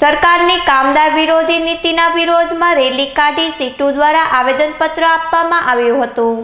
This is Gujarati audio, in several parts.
સરકારની કામદાર વિરોધી નીતિના વિરોધમાં રેલી કાઢી સીટુ દ્વારા આવેદનપત્ર આપવામાં આવ્યું હતું.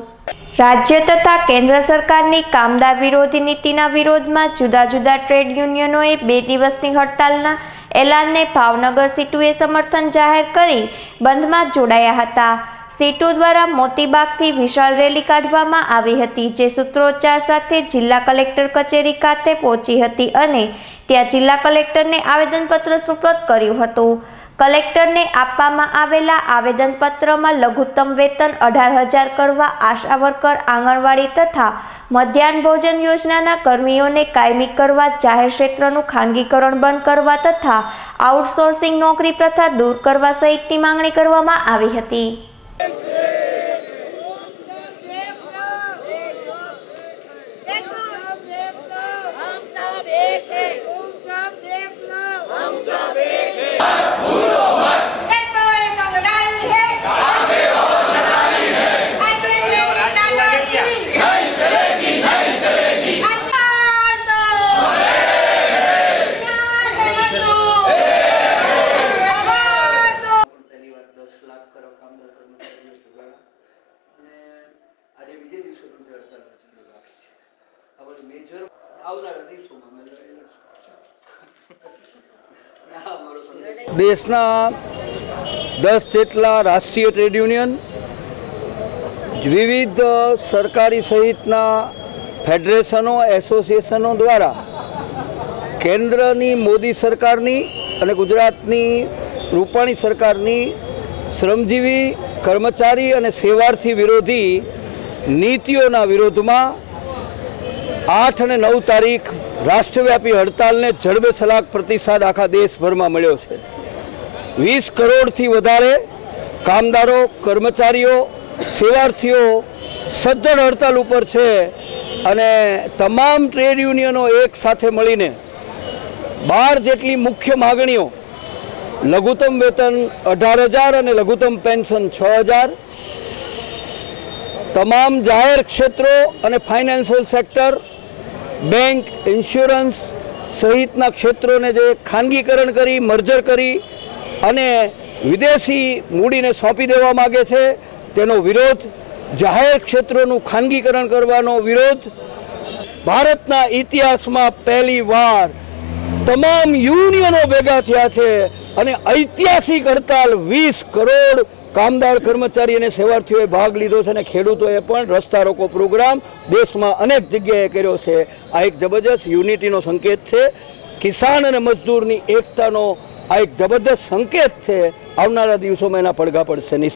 રાજ્ય તથા કેન્દ્ર સરકારની કામદાર વિરોધી નીતિના વિરોધમાં જુદા જુદા ટ્રેડ યુનિયનોએ બે દિવસની હડતાલના એલાનને ભાવનગર સીટુએ સમર્થન જાહેર કરી બંધમાં જોડાયા હતા. સીટુ દ્વારા મોતીબાગથી વિશાળ રેલી કાઢવામાં આવી હતી, જે સૂત્રોચ્ચાર સાથે જિલ્લા કલેક્ટર કચેરી ખાતે પહોંચી હતી અને ત્યાં જિલ્લા કલેક્ટરને આવેદનપત્ર સુપ્રત કર્યું હતું. કલેક્ટરને આપવામાં આવેલા આવેદનપત્રમાં લઘુત્તમ વેતન અઢાર હજાર કરવા આશા વર્કર આંગણવાડી તથા મધ્યાહન ભોજન યોજનાના કર્મીઓને કાયમી કરવા જાહેર ક્ષેત્રનું ખાનગીકરણ બંધ કરવા તથા આઉટસોર્સિંગ નોકરી પ્રથા દૂર કરવા સહિતની માંગણી કરવામાં આવી હતી. દેશના દસ જેટલા રાષ્ટ્રીય ટ્રેડ યુનિયન, વિવિધ સરકારી સહિતના ફેડરેશનો, એસોસિએશનો દ્વારા કેન્દ્રની મોદી સરકારની અને ગુજરાતની રૂપાણી સરકારની શ્રમજીવી, કર્મચારી અને સેવાર્થી વિરોધી નીતિઓના વિરોધમાં આઠ અને નવ તારીખ રાષ્ટ્રવ્યાપી હડતાલને જડબે સલાક પ્રતિસાદ આખા દેશભરમાં મળ્યો છે. વીસ કરોડથી વધારે કામદારો, કર્મચારીઓ, સેવાર્થીઓ સજ્જડ હડતાલ ઉપર છે અને તમામ ટ્રેડ યુનિયનો એક સાથે મળીને બાર જેટલી મુખ્ય માગણીઓ, લઘુત્તમ વેતન અઢાર હજાર અને લઘુત્તમ પેન્શન છ હજાર તમામ જાહેર ક્ષેત્રો અને ફાઇનાન્શિયલ સેક્ટર બેંક ઇન્સ્યોરન્સ સહિતના ક્ષેત્રોને જે ખાનગીકરણ કરી મર્જર કરી અને વિદેશી મૂડીને સોંપી દેવા માગે છે, તેનો વિરોધ, જાહેર ક્ષેત્રોનું ખાનગીકરણ કરવાનો વિરોધ, ભારતના ઇતિહાસમાં પહેલી વાર તમામ યુનિયનો ભેગા થયા છે અને ઐતિહાસિક હડતાલ વીસ કરોડ કામદાર કર્મચારી અને સેવાર્થીઓએ ભાગ લીધો છે અને ખેડૂતોએ પણ રસ્તા રોકો પ્રોગ્રામ દેશમાં અનેક જગ્યાએ કર્યો છે. આ એક જબરજસ્ત યુનિટીનો સંકેત છે. કિસાન અને મજદૂરની એકતાનો આ એક જબરદસ્ત સંકેત છે. આવનારા દિવસોમાં એના પડઘા પડશે.